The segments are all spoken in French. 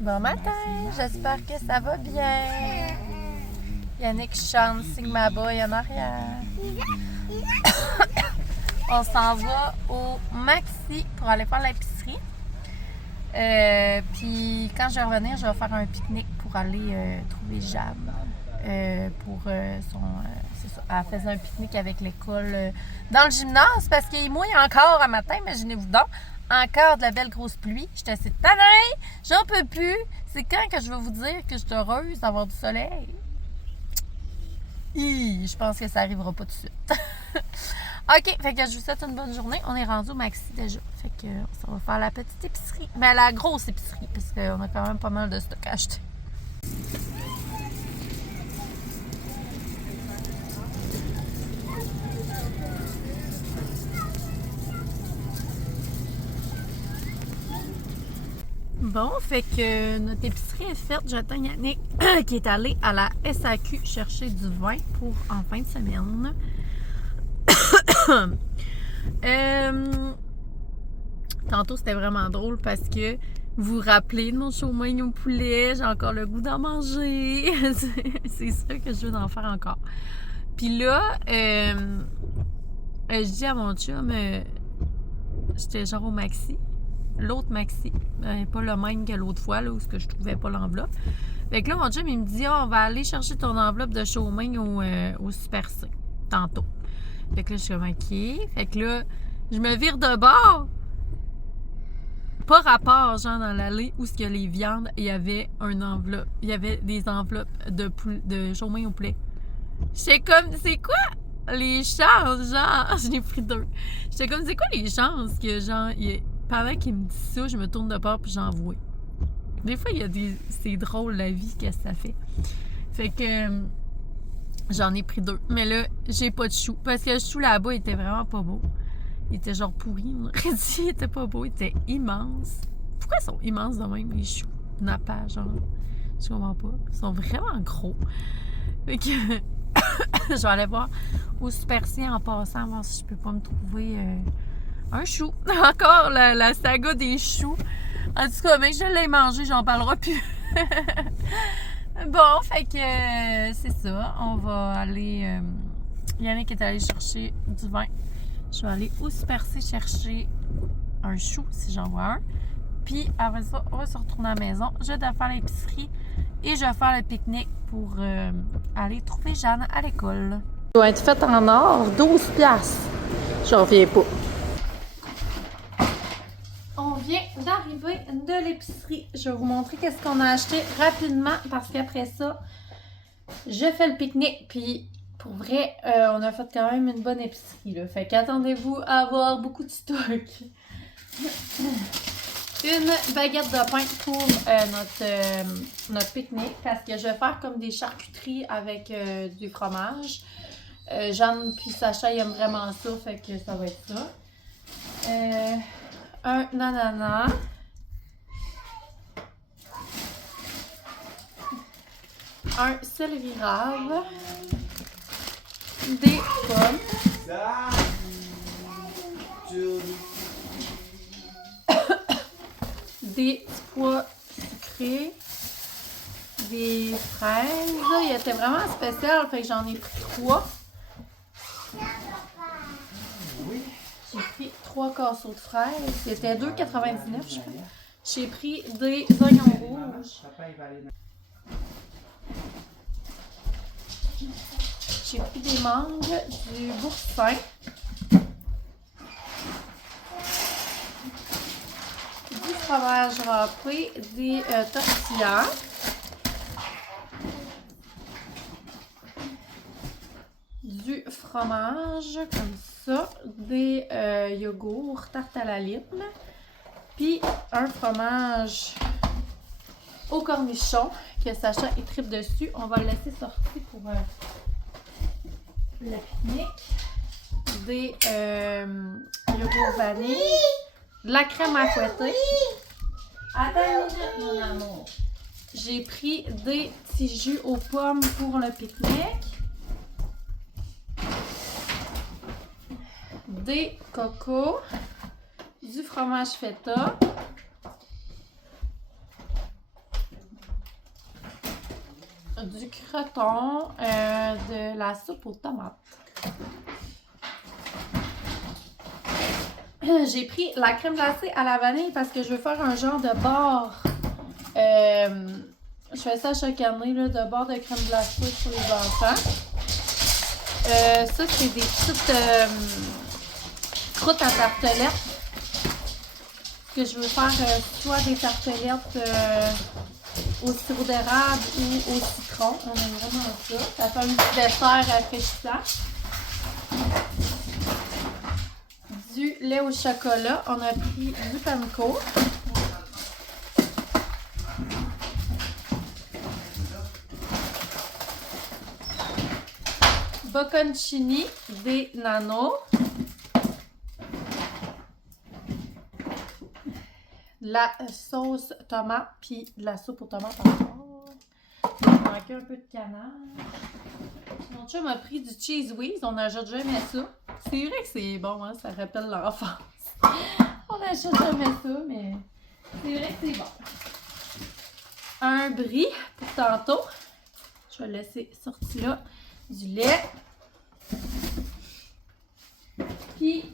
Bon matin, j'espère que ça va bien. Yannick chante Sigma Boy en arrière. On s'en va au Maxi pour aller faire l'épicerie. Puis quand je vais revenir, je vais faire un pique-nique pour aller trouver Jam. Pour son. C'est ça. Elle faisait un pique-nique avec l'école dans le gymnase parce qu'il mouille encore un matin, imaginez-vous donc. Encore de la belle grosse pluie. J'étais assez tannée. J'en peux plus. C'est quand que je vais vous dire que je suis heureuse d'avoir du soleil? Je pense que ça arrivera pas tout de suite. OK, fait que je vous souhaite une bonne journée. On est rendu au Maxi déjà. Fait que ça va faire la petite épicerie. Mais la grosse épicerie, parce qu'on a quand même pas mal de stock à acheter. Bon, fait que notre épicerie est faite. J'attends Yannick qui est allé à la SAQ chercher du vin pour en fin de semaine. Tantôt, c'était vraiment drôle parce que vous vous rappelez de mon chou-mein au poulet. J'ai encore le goût d'en manger. C'est sûr que je veux en faire encore. Puis là, je dis à mon chum, j'étais genre au Maxi. L'autre Maxi, pas le même que l'autre fois, là, où je trouvais pas l'enveloppe. Fait que là, mon chum, il me dit, on va aller chercher ton enveloppe de chou-mein au Super C, tantôt. Fait que là, je suis comme, OK. Fait que là, je me vire de bord. Pas rapport, genre, dans l'allée où il y a les viandes, il y avait une enveloppe. Il y avait des enveloppes de chou-mein au poulet. J'étais comme, c'est quoi les chances, genre? Je l'ai pris 2. J'étais comme, c'est quoi les chances que, genre, pendant qu'il me dit ça, je me tourne de bord puis j'envoie. Des fois, c'est drôle la vie, qu'est-ce que ça fait. Fait que j'en ai pris 2. Mais là, j'ai pas de chou. Parce que le chou là-bas, il était vraiment pas beau. Il était genre pourri. On aurait dit, il était pas beau. Il était immense. Pourquoi ils sont immenses de même, les choux? Napa, genre. Je comprends pas. Ils sont vraiment gros. Fait que je vais aller voir au Super C en passant, voir si je peux pas me trouver un chou. Encore la saga des choux. En tout cas, mais que je l'ai mangé, j'en parlerai plus. Bon, fait que c'est ça. On va aller. Yannick est allé chercher du vin. Je vais aller au Super C chercher un chou si j'en vois un. Puis après ça, on va se retourner à la maison. Je dois faire l'épicerie et je vais faire le pique-nique pour aller trouver Jeanne à l'école. Ça doit être fait en or, 12 piastres. J'en reviens pas. On vient d'arriver de l'épicerie. Je vais vous montrer qu'est-ce qu'on a acheté rapidement parce qu'après ça, je fais le pique-nique. Puis pour vrai, on a fait quand même une bonne épicerie, là. Fait qu'attendez-vous à avoir beaucoup de stock. Une baguette de pain pour notre pique-nique parce que je vais faire comme des charcuteries avec du fromage. Jeanne puis Sacha ils aiment vraiment ça, fait que ça va être ça. Un ananas. Un céleri rave. Des pommes. Des petits pois sucrés. Des fraises. Il était vraiment spécial, fait que j'en ai pris 3. J'ai pris 3 casseaux de fraises. C'était 2,99 je crois. J'ai pris des oignons rouges. J'ai pris des mangues, du boursin. Du fromage râpé, des tortillas. Du fromage comme ça, des yogourts, tarte à la lime, puis un fromage au cornichon que Sacha est tripe dessus. On va le laisser sortir pour le pique-nique. Des yogourts vanille, de la crème à fouetter. Attends une minute, mon amour. J'ai pris des petits jus aux pommes pour le pique-nique. Des cocos, du fromage feta, du croton, de la soupe aux tomates. J'ai pris la crème glacée à la vanille parce que je veux faire un genre de bar. Je fais ça chaque année, là, de bar de crème glacée pour les enfants. Ça, c'est des petites croûtes à tartelettes. Que je veux faire soit des tartelettes au sirop d'érable ou au citron. On aime vraiment ça. Ça fait un petit dessert rafraîchissant. Du lait au chocolat. On a pris du panko. Bocconcini des nanos. La sauce tomate, puis de la soupe aux tomates encore. Il manquait un peu de canard. Mon chum a pris du cheese whiz, on n'achète jamais ça. C'est vrai que c'est bon, hein, ça rappelle l'enfance. On n'achète jamais ça, mais c'est vrai que c'est bon. Un brie pour tantôt. Je vais le laisser sortir là. Du lait. Puis,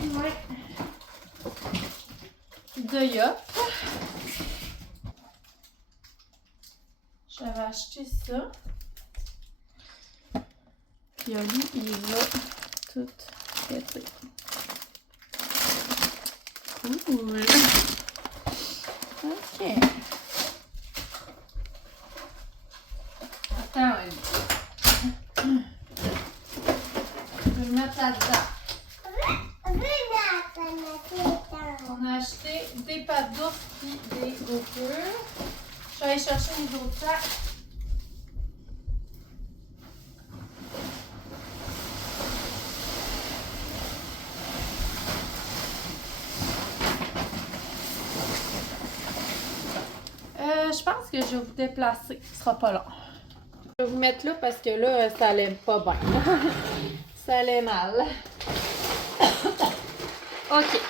ouais. De yop. J'avais acheté ça. Puis lui, il va tout péter. Cool. Ok. Attends, je vais le mettre là-dedans. On a acheté des pâtes d'ours et des gaufres. Je vais aller chercher les autres sacs. Je pense que je vais vous déplacer. Ce sera pas long. Je vais vous mettre là parce que là, ça allait pas bien. Ça allait mal. OK.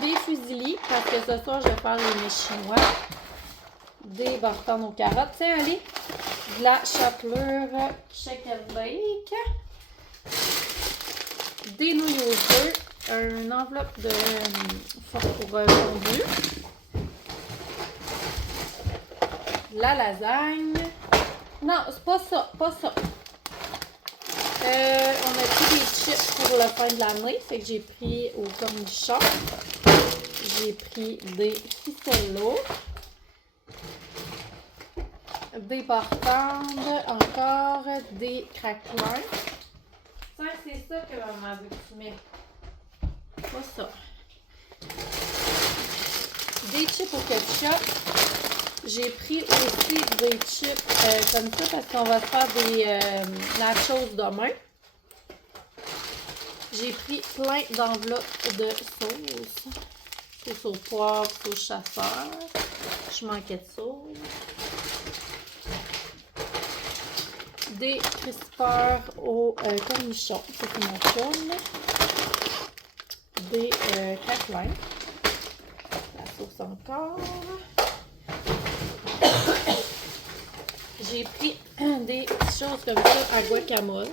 Des fusilis, parce que ce soir, je vais faire les mets chinois. Des bartons aux carottes. Tiens, allez. De la chapelure shake and bake. Des nouilles aux œufs. Une enveloppe de force pour fondu. La lasagne. Non, c'est pas ça. Pas ça. On a pris des chips pour la fin de l'année. Fait que j'ai pris au cornichon. J'ai pris des ficellos. Des bartendes. Encore des craquelins. Ça, c'est ça que maman veut que tu mets. Pas ça. Des chips au ketchup. J'ai pris aussi des chips comme ça parce qu'on va faire des nachos demain. J'ai pris plein d'enveloppes de sauce. Sauce au poivre, sauce chasseur. Je manquais de sauce. Des crispeurs au cornichon. Ça, c'est mon chum. Des craquelins. La sauce encore. J'ai pris des choses comme ça à guacamole.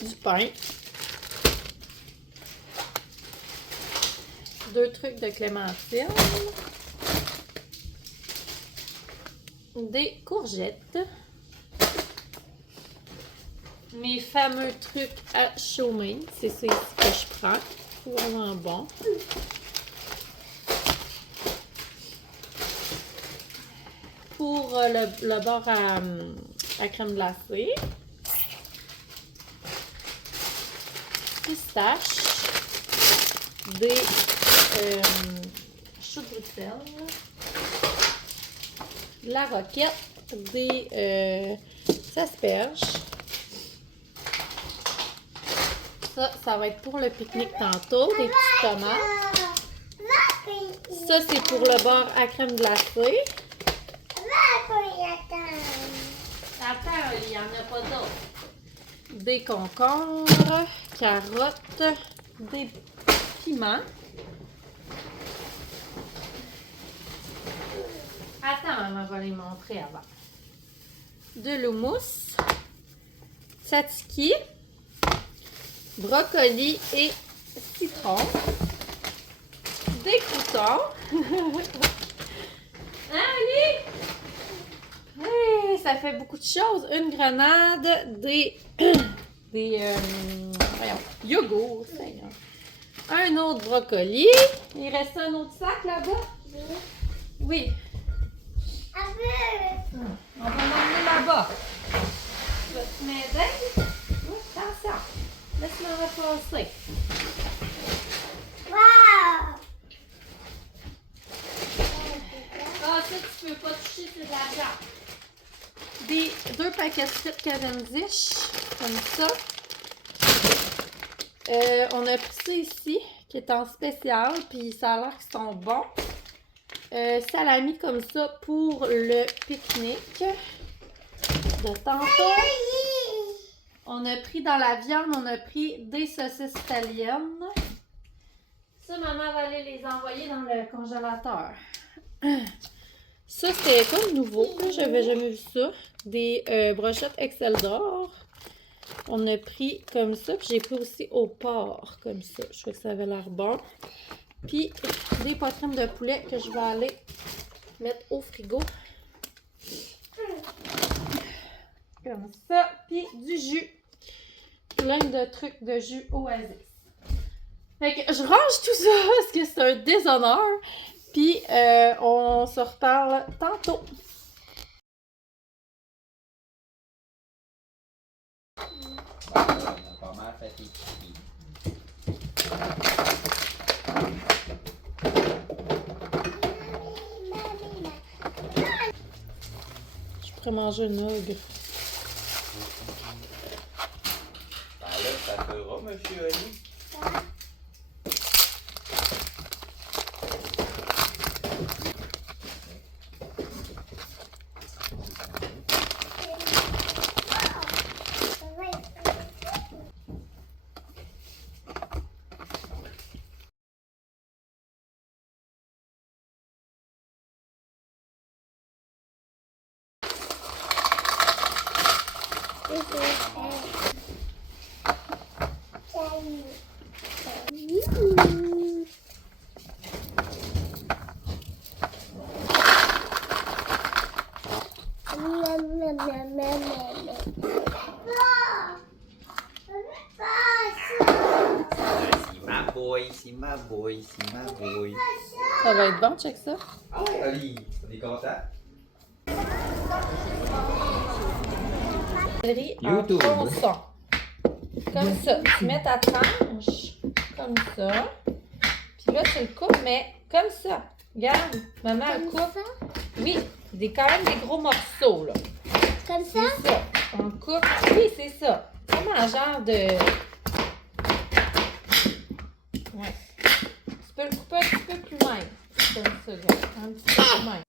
Du pain. 2 trucs de clémentine. Des courgettes. Mes fameux trucs à chômer. C'est ça ici que je prends. C'est vraiment bon. Pour le beurre à crème glacée. Pistaches. Des choux de Bruxelles. De la roquette. Des asperges. Ça va être pour le pique-nique tantôt. Des petites tomates. Ça, c'est pour le beurre à crème glacée. Attends, il n'y en a pas d'autres. Des concombres, carottes, des piments. Attends, maman va les montrer avant. De l'houmous, tzatziki, brocoli et citron, des croutons. Hein, Ali? Hey, ça fait beaucoup de choses. Une grenade, des voyons, yogourt, Seigneur. Un autre brocoli. Il reste un autre sac là-bas? Oui. On va l'emmener là-bas. Tu m'aider? Oui, attention. Laisse-moi repasser. Wow! Ah, ça, tu peux pas toucher, c'est de l'argent. 2 paquets de frites Cavendish, comme ça. On a pris ça ici, qui est en spécial, puis ça a l'air qu'ils sont bons. Salami comme ça pour le pique-nique de tantôt. On a pris dans la viande, on a pris des saucisses italiennes. Ça, maman va aller les envoyer dans le congélateur. Ça, c'était comme nouveau. J'avais jamais vu ça. Des brochettes Excel d'or. On a pris comme ça. Puis j'ai pris aussi au porc comme ça. Je trouve que ça avait l'air bon. Puis des poitrines de poulet que je vais aller mettre au frigo. Comme ça. Puis du jus. Plein de trucs de jus Oasis. Fait que je range tout ça parce que c'est un déshonneur. Puis on se reparle tantôt. On a pas mal fait les petits. Je pourrais manger une ogre. Ben là, ça fera, monsieur Ali. C'est ma boy. Ça va être bon, check ça. Ah ouais, Ali, on est content? YouTube. En tronçon. Comme ça. Tu mets ta tranche comme ça. Puis là, tu le coupes, mais comme ça. Regarde, maman, elle coupe. Oui, quand même des gros morceaux, là. Comme ça? C'est ça. On le coupe. Oui, c'est ça. Comme un genre de... Ouais. Tu peux le couper un petit peu plus mince. Comme ça, regarde. Un petit peu plus mince.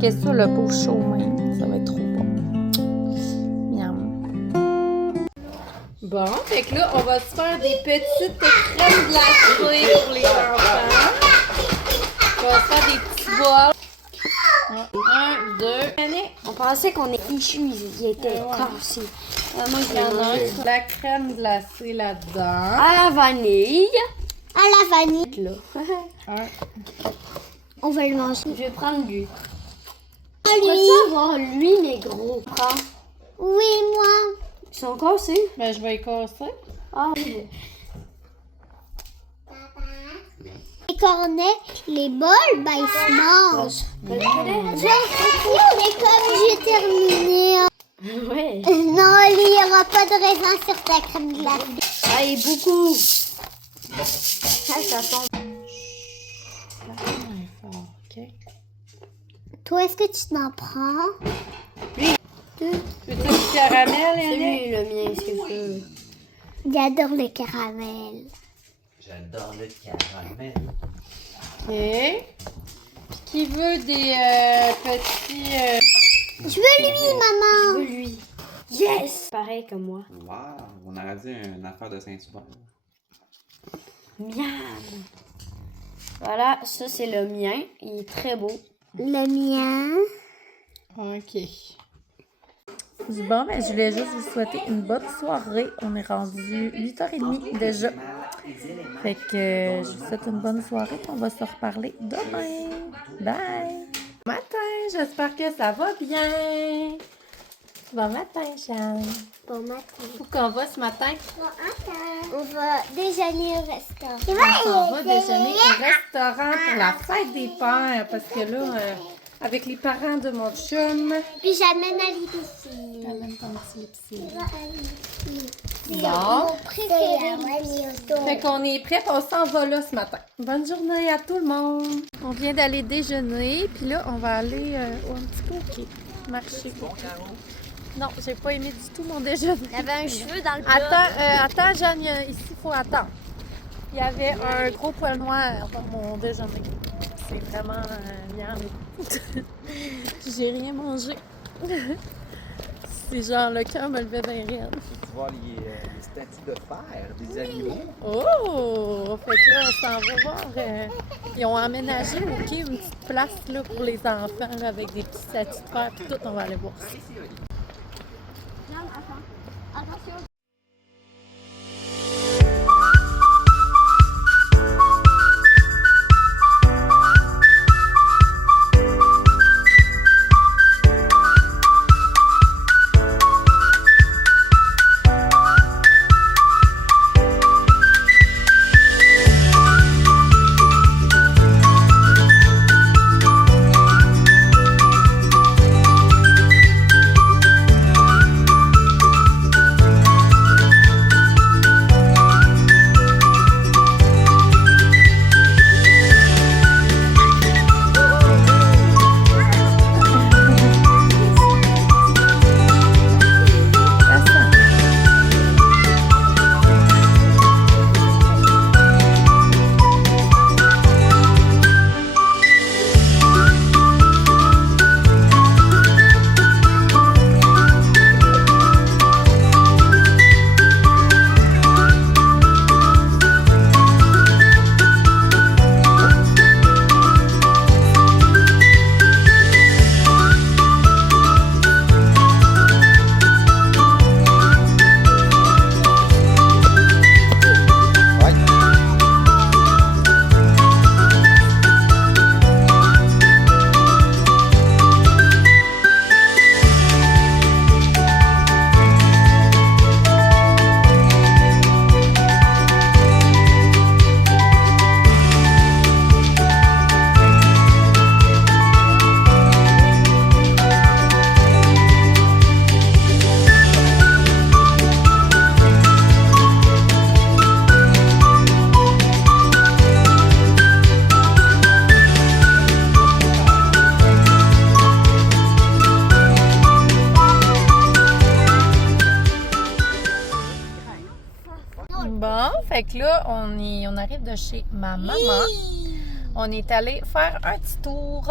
Qu'est-ce que ça, le pot chaud même? Ça va être trop bon. Miam. Bon, fait que là, on va se faire des petites crèmes glacées pour les enfants. On va se faire des petits bols. 1, 2. On pensait qu'on était il était cassé. Moi, Il y en a un qui a de la crème glacée là-dedans. à la vanille. À la vanille. Là. On va le manger. Je vais prendre lui. Lui, avoir lui, mais gros. Prends. Oui, moi. Ils sont cassés. Ben, je vais y casser. Ah. Les cornets, les bols, ben ils se mangent. Genre, mais comme j'ai terminé. Ouais. Non, il n'y aura pas de raisin sur ta crème glacée. Ah, et beaucoup. Ça tombe. OK. Toi, est-ce que tu t'en prends? Veux-tu du caramel, C'est Yannick? lui le mien, c'est sûr. J'adore le caramel. J'adore le caramel. OK. Puis qui veut des petits... Je veux lui, Je maman. veux lui. Yes! Pareil comme moi. Wow, on aurait dit une affaire de Saint-Hubert. Miam! Voilà, ça c'est le mien. Il est très beau. Le mien. OK. Bon, ben, je voulais juste vous souhaiter une bonne soirée. On est rendu 8h30 déjà. Fait que je vous souhaite une bonne soirée. On va se reparler demain. Bye! Matin, j'espère que ça va bien. Bon matin, Jeanne. Bon matin. Où qu'on va ce matin? On va déjeuner au restaurant. On va déjeuner au restaurant pour la fête des pères. Parce que là, avec les parents de mon chum, Puis j'amène à l'épicier. t'amènes ton petit lipstick. C'est Bon. mon préféré. Fait qu'on est prêts, on s'en va là ce matin. Bonne journée à tout le monde. On vient d'aller déjeuner, puis là, on va aller au un petit cookie marché. Non, j'ai pas aimé du tout mon déjeuner. Il avait un cheveu dans le plat. Attends, Jeanne, ici, il faut attendre. Il y avait un gros poil noir dans mon déjeuner. C'est vraiment viande. J'ai rien mangé. C'est genre le cœur me levait bien raide. Tu vois les statues de fer des animaux. Oh! Fait que là, on s'en va voir. Ils ont aménagé au quai une petite place là, pour les enfants là, avec des petits statues de fer puis tout. On va aller voir ça. Attention. Bon, fait que là, on arrive de chez ma maman. On est allé faire un petit tour.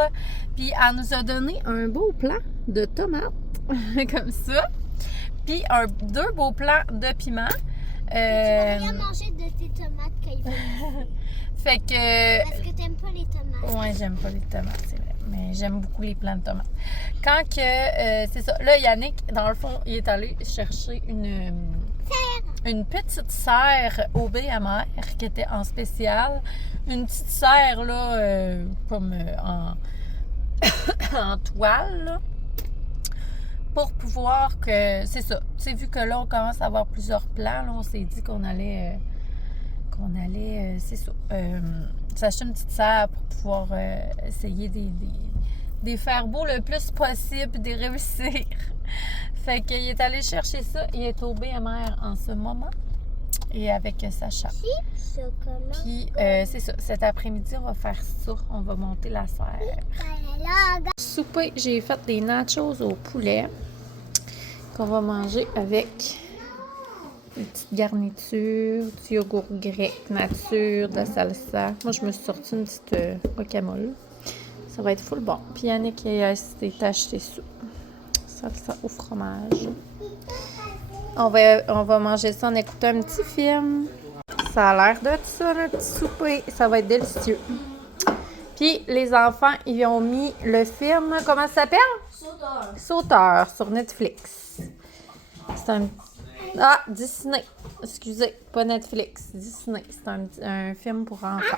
Puis elle nous a donné un beau plat de tomates, comme ça. Puis deux beaux plats de piment. Tu vas rien manger de tes tomates quand il va. Fait que... Parce que t'aimes pas les tomates. Ouais, j'aime pas les tomates, c'est vrai. Mais j'aime beaucoup les plants de tomates. Quand que... c'est ça. Là, Yannick, dans le fond, il est allé chercher une petite serre au BMR qui était en spécial. Une petite serre, là, comme en toile, là. pour pouvoir que... C'est ça. Tu sais, vu que là, on commence à avoir plusieurs plans, là, on s'est dit qu'on allait... c'est ça. S'acheter une petite serre pour pouvoir essayer des faire beau le plus possible, de réussir. Fait qu'il est allé chercher ça. Il est au BMR en ce moment. Et avec Sacha. Puis, c'est ça. Cet après-midi, on va faire ça. On va monter la serre. Souper, j'ai fait des nachos au poulet qu'on va manger avec une petite garniture, du yogourt grec nature, de la salsa. Moi, je me suis sorti une petite guacamole. Ça va être full bon. Puis Yannick s'est acheté ça. Salsa au fromage. On va manger ça en écoutant un petit film. Ça a l'air de ça, le petit souper. Ça va être délicieux. Puis les enfants, ils ont mis le film, comment ça s'appelle? Sauteur sur Netflix. C'est un... Ah, Disney. Excusez, pas Netflix. Disney. C'est un film pour enfants.